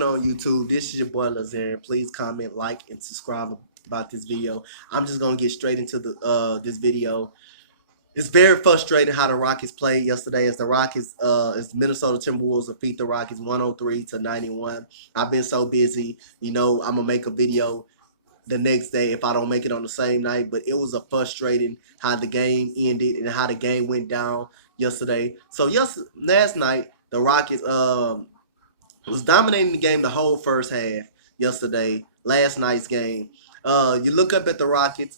On YouTube, this is your boy Lazarian. Please comment, like, and subscribe about this video. I'm just gonna get straight into the this video. It's very frustrating how the Rockets played yesterday as as Minnesota Timberwolves defeat the Rockets 103-91. I've been so busy, I'm gonna make a video the next day if I don't make it on the same night, but it was a frustrating how the game ended and how the game went down yesterday. So last night the Rockets was dominating the game the whole first half yesterday, last night's game. You look up at the Rockets.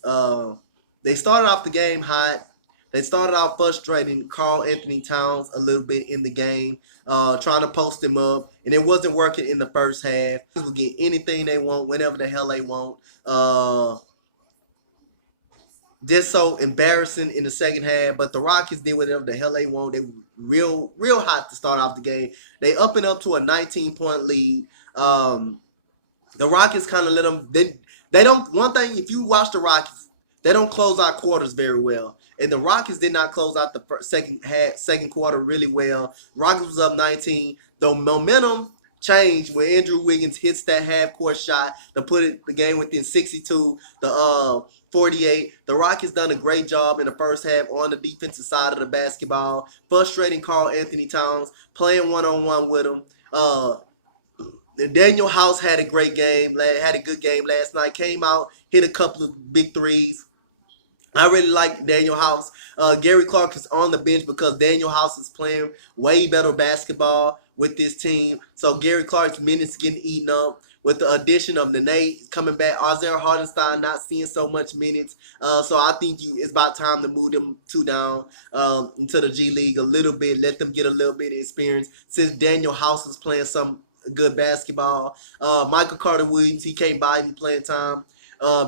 They started off the game hot. They started out frustrating Karl Anthony Towns a little bit in the game, trying to post him up, and it wasn't working in the first half. They will get anything they want, whenever the hell they want. Just so embarrassing in the second half, but the Rockets did whatever the hell they want. They were real hot to start off the game. They up and up to a 19-point lead. The Rockets kind of let them. They don't. One thing, if you watch the Rockets, they don't close out quarters very well. And the Rockets did not close out the second quarter really well. Rockets was up 19. The momentum changed when Andrew Wiggins hits that half-court shot to put the game within 62 to 48. The Rockets done a great job in the first half on the defensive side of the basketball, frustrating Karl Anthony Towns, playing one-on-one with him. Daniel House had a great game, had a good game last night. Came out, hit a couple of big threes. I really like Daniel House. Gary Clark is on the bench because Daniel House is playing way better basketball with this team. So Gary Clark's minutes getting eaten up. With the addition of Nene coming back, Isaiah Hardenstein not seeing so much minutes. So I think it's about time to move them two down into the G League a little bit. Let them get a little bit of experience. Since Daniel House is playing some good basketball. Michael Carter-Williams, he came by and playing time.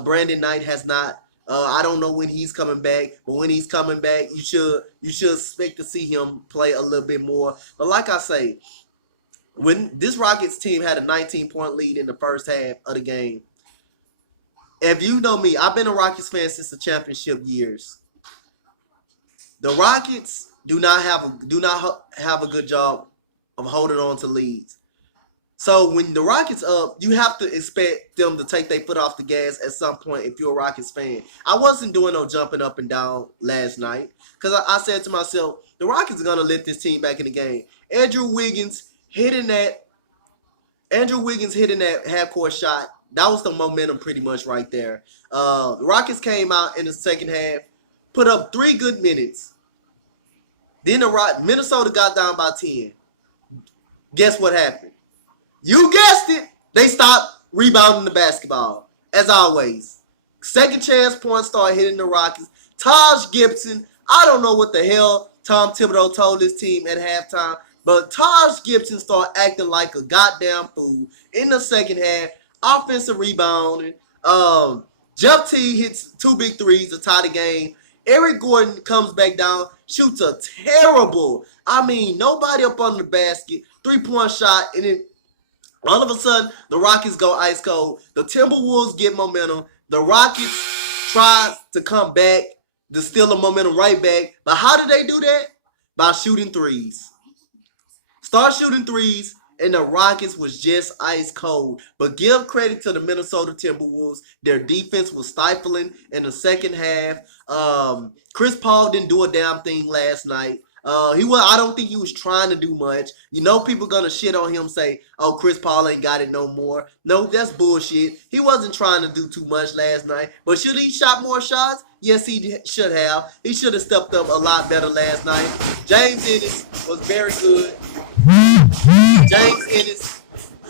Brandon Knight has not. I don't know when he's coming back, but when he's coming back, you should expect to see him play a little bit more. But like I say, when this Rockets team had a 19-point lead in the first half of the game, if you know me, I've been a Rockets fan since the championship years. The Rockets do not have a good job of holding on to leads. So when the Rockets up, you have to expect them to take their foot off the gas at some point if you're a Rockets fan. I wasn't doing no jumping up and down last night because I said to myself, the Rockets are going to let this team back in the game. Andrew Wiggins hitting that half-court shot, that was the momentum pretty much right there. The Rockets came out in the second half, put up 3 good minutes. Then Minnesota got down by 10. Guess what happened? You guessed it. They stopped rebounding the basketball, as always. Second chance points start hitting the Rockets. Taj Gibson, I don't know what the hell Tom Thibodeau told his team at halftime, but Taj Gibson started acting like a goddamn fool in the second half. Offensive rebounding. Jeff T hits 2 big threes to tie the game. Eric Gordon comes back down, shoots a terrible, nobody up on the basket, 3-point shot, and it all of a sudden, the Rockets go ice cold. The Timberwolves get momentum. The Rockets try to come back to steal the momentum right back. But how did they do that? By shooting threes. Start shooting threes, and the Rockets was just ice cold. But give credit to the Minnesota Timberwolves. Their defense was stifling in the second half. Chris Paul didn't do a damn thing last night. I don't think he was trying to do much. People gonna shit on him, say, "Oh, Chris Paul ain't got it no more." No, that's bullshit. He wasn't trying to do too much last night. But should he shot more shots? Yes, he should have. He should have stepped up a lot better last night. James Ennis was very good.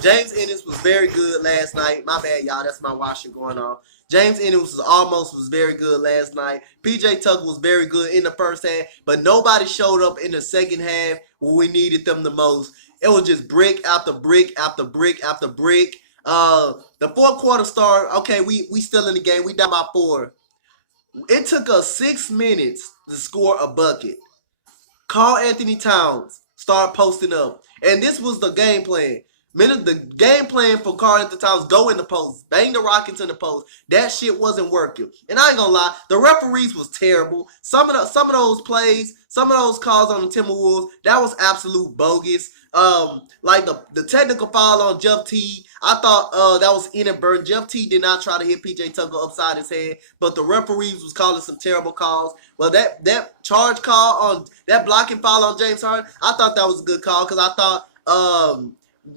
James Ennis was very good last night. My bad, y'all. That's my washer going on. James Ennis was very good last night. PJ Tucker was very good in the first half, but nobody showed up in the second half when we needed them the most. It was just brick after brick after brick after brick. The fourth quarter started. Okay, we still in the game. We down by 4. It took us 6 minutes to score a bucket. Karl Anthony Towns started posting up, and this was the game plan. The game plan for Karl-Anthony Towns, go in the post, bang the Rockets in the post. That shit wasn't working. And I ain't gonna lie, the referees was terrible. Some of those plays, some of those calls on the Timberwolves, that was absolute bogus. Like the technical foul on Jeff Teague, I thought that was inadvertent. Jeff Teague did not try to hit PJ Tucker upside his head, but the referees was calling some terrible calls. Well, that charge call on that blocking foul on James Harden, I thought that was a good call because I thought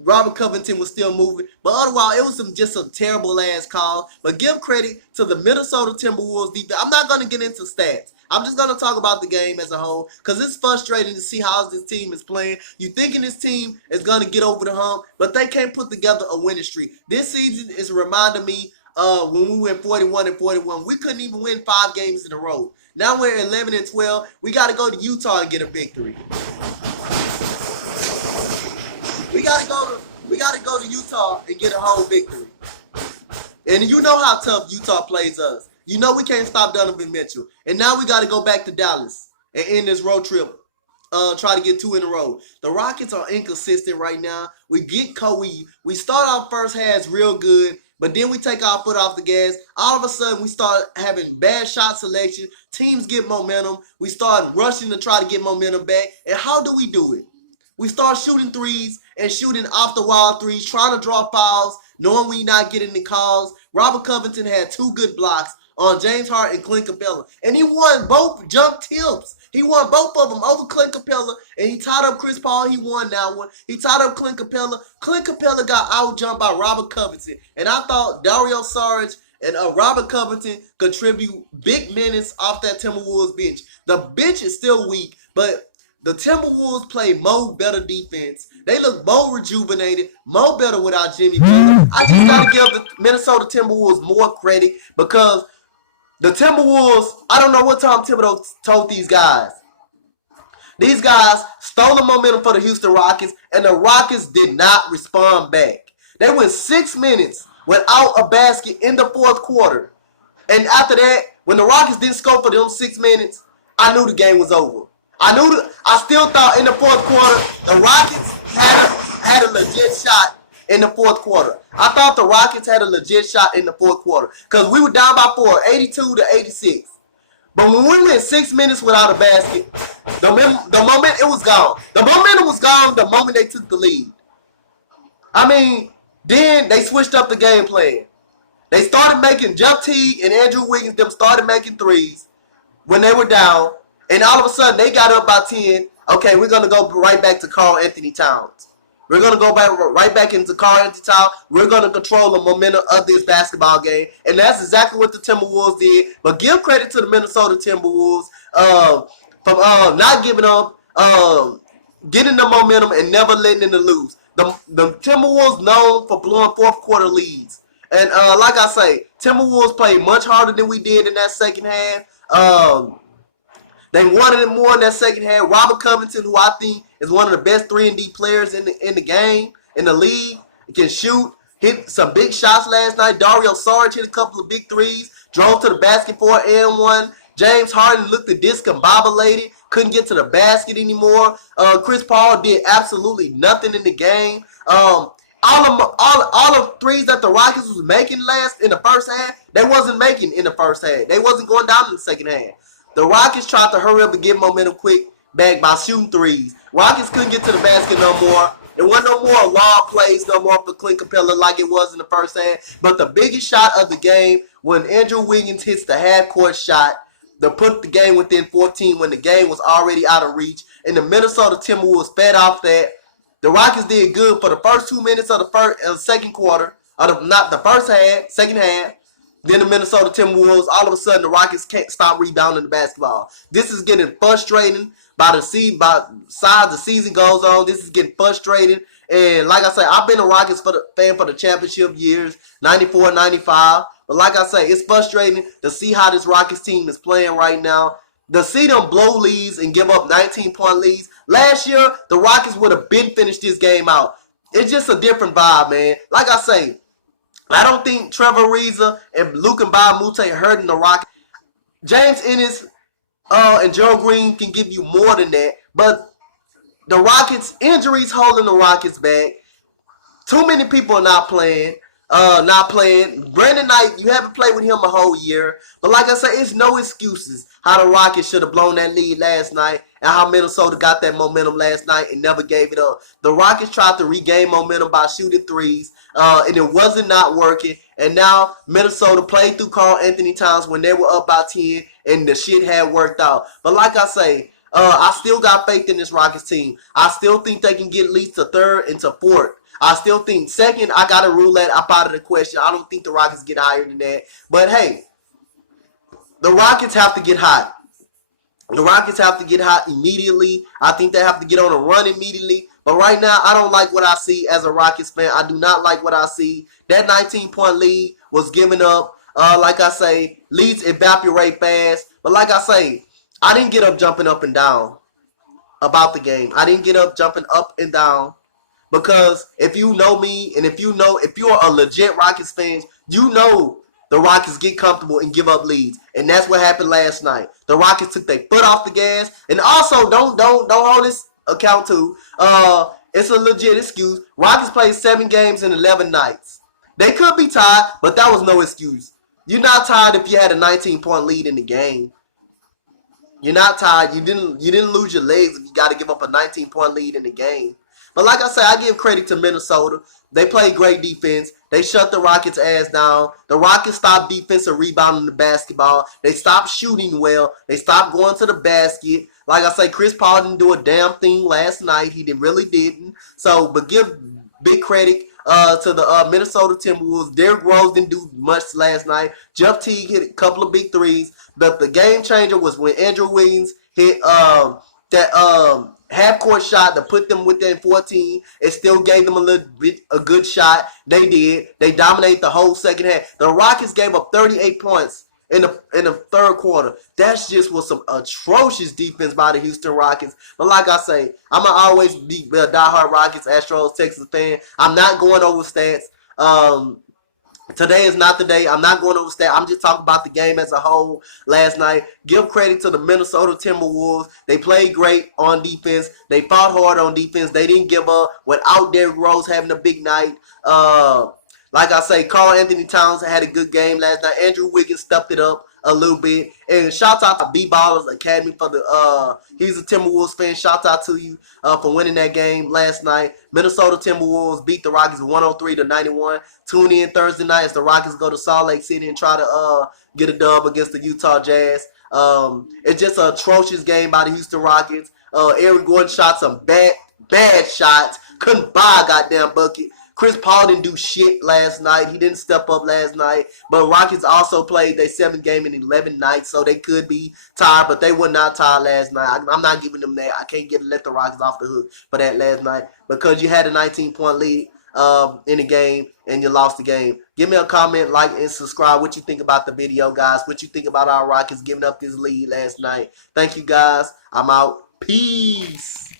Robert Covington was still moving, but otherwise it was just some terrible ass calls. But give credit to the Minnesota Timberwolves defense. I'm not gonna get into stats. I'm just gonna talk about the game as a whole because it's frustrating to see how this team is playing. You thinking this team is gonna get over the hump, but they can't put together a winning streak. This season is reminding me when we went 41-41, we couldn't even win 5 games in a row. Now we're 11-12. We got to go to Utah and get a victory. We gotta go to Utah and get a home victory. And you know how tough Utah plays us. You know we can't stop Donovan Mitchell. And now we gotta go back to Dallas and end this road trip. Try to get 2 in a row. The Rockets are inconsistent right now. We start our first halves real good, but then we take our foot off the gas. All of a sudden, we start having bad shot selection. Teams get momentum. We start rushing to try to get momentum back. And how do we do it? We start shooting threes and shooting off the wall threes, trying to draw fouls, knowing we not getting the calls. Robert Covington had 2 good blocks on James Harden and Clint Capella. And he won both jump tips. He won both of them over Clint Capella. And he tied up Chris Paul. He won that one. He tied up Clint Capella. Clint Capella got out-jumped by Robert Covington. And I thought Dario Saric and Robert Covington contribute big minutes off that Timberwolves bench. The bench is still weak, but the Timberwolves play more better defense. They look more rejuvenated, more better without Jimmy Butler. I just got to give the Minnesota Timberwolves more credit because the Timberwolves, I don't know what Tom Thibodeau told these guys. These guys stole the momentum for the Houston Rockets, and the Rockets did not respond back. They went 6 minutes without a basket in the 4th quarter. And after that, when the Rockets didn't score for them 6 minutes, I knew the game was over. I still thought in the 4th quarter, the Rockets had a legit shot in the 4th quarter. I thought the Rockets had a legit shot in the 4th quarter because we were down by 4, 82-86. But when we went 6 minutes without a basket, the moment it was gone. The momentum was gone the moment they took the lead. I mean, then they switched up the game plan. They started making Jeff Teague and Andrew Wiggins, them started making threes when they were down. And all of a sudden, they got up by 10. Okay, we're going to go right back to Karl-Anthony Towns. We're going to go right back into Karl-Anthony Towns. We're going to control the momentum of this basketball game. And that's exactly what the Timberwolves did. But give credit to the Minnesota Timberwolves for not giving up, getting the momentum, and never letting it lose. The Timberwolves known for blowing 4th quarter leads. And like I say, Timberwolves played much harder than we did in that second half. They wanted it more in that second half. Robert Covington, who I think is one of the best 3-and-D players in the game, in the league, can shoot, hit some big shots last night. Dario Saric hit a couple of big threes, drove to the basket for an and one. James Harden looked discombobulated, couldn't get to the basket anymore. Chris Paul did absolutely nothing in the game. All of threes that the Rockets was making in the first half, they wasn't making in the first half. They wasn't going down in the second half. The Rockets tried to hurry up and get momentum quick back by shooting threes. Rockets couldn't get to the basket no more. There wasn't no more long plays no more for Clint Capella like it was in the first half. But the biggest shot of the game, when Andrew Wiggins hits the half-court shot to put the game within 14 when the game was already out of reach, and the Minnesota Timberwolves fed off that. The Rockets did good for the first 2 minutes of the second quarter, not the first half, second half. Then the Minnesota Timberwolves, all of a sudden, the Rockets can't stop rebounding the basketball. This is getting frustrating by the season goes on. This is getting frustrating. And like I say, I've been a Rockets fan for the championship years, 94, 95. But like I say, it's frustrating to see how this Rockets team is playing right now. To see them blow leads and give up 19-point leads. Last year, the Rockets would have been finished this game out. It's just a different vibe, man. Like I say, I don't think Trevor Ariza and Luke Mbah-a-Moute hurting the Rockets. James Ennis and Joe Green can give you more than that. But the Rockets, injuries holding the Rockets back. Too many people are not playing. Not playing. Brandon Knight, you haven't played with him a whole year. But like I said, it's no excuses how the Rockets should have blown that lead last night and how Minnesota got that momentum last night and never gave it up. The Rockets tried to regain momentum by shooting threes, and it wasn't not working. And now Minnesota played through Karl Anthony Towns when they were up by 10, and the shit had worked out. But like I say, I still got faith in this Rockets team. I still think they can get at least to third and to fourth. I still think second, I got to rule that up out of the question. I don't think the Rockets get higher than that. But hey, the Rockets have to get hot. The Rockets have to get hot immediately. I think they have to get on a run immediately. But right now, I don't like what I see as a Rockets fan. I do not like what I see. That 19-point lead was given up. Like I say, leads evaporate fast. But like I say, I didn't get up jumping up and down about the game. I didn't get up jumping up and down. Because if you know me and if you're a legit Rockets fan, you know the Rockets get comfortable and give up leads. And that's what happened last night. The Rockets took their foot off the gas. And also don't hold this account to. It's a legit excuse. Rockets played 7 games in 11 nights. They could be tied, but that was no excuse. You're not tied if you had a 19-point lead in the game. You're not tired. You didn't lose your legs if you got to give up a 19-point lead in the game. But like I said, I give credit to Minnesota. They played great defense. They shut the Rockets' ass down. The Rockets stopped defensive rebounding the basketball. They stopped shooting well. They stopped going to the basket. Like I say, Chris Paul didn't do a damn thing last night. He really didn't. So, but give big credit to the Minnesota Timberwolves. Derrick Rose didn't do much last night. Jeff Teague hit a couple of big threes. But the game changer was when Andrew Wiggins hit that half-court shot to put them within 14. It still gave them a good shot. They did. They dominated the whole second half. The Rockets gave up 38 points in the third quarter. That's just was some atrocious defense by the Houston Rockets. But like I say, I'm going to always be a diehard Rockets, Astros, Texas fan. I'm not going over stats. Today is not the day. I'm not going over stats. I'm just talking about the game as a whole last night. Give credit to the Minnesota Timberwolves. They played great on defense. They fought hard on defense. They didn't give up without Derrick Rose having a big night. Like I say, Karl Anthony Towns had a good game last night. Andrew Wiggins stepped it up a little bit. And shout out to B-Ballers Academy for the he's a Timberwolves fan. Shout out to you for winning that game last night. Minnesota Timberwolves beat the Rockets 103-91. Tune in Thursday night as the Rockets go to Salt Lake City and try to get a dub against the Utah Jazz. It's just an atrocious game by the Houston Rockets. Eric Gordon shot some bad shots. Couldn't buy a goddamn bucket. Chris Paul didn't do shit last night. He didn't step up last night. But Rockets also played their 7th game in 11 nights, so they could be tired, but they were not tired last night. I'm not giving them that. I can't let the Rockets off the hook for that last night because you had a 19-point lead in the game and you lost the game. Give me a comment, like, and subscribe. What you think about the video, guys. What you think about our Rockets giving up this lead last night. Thank you, guys. I'm out. Peace.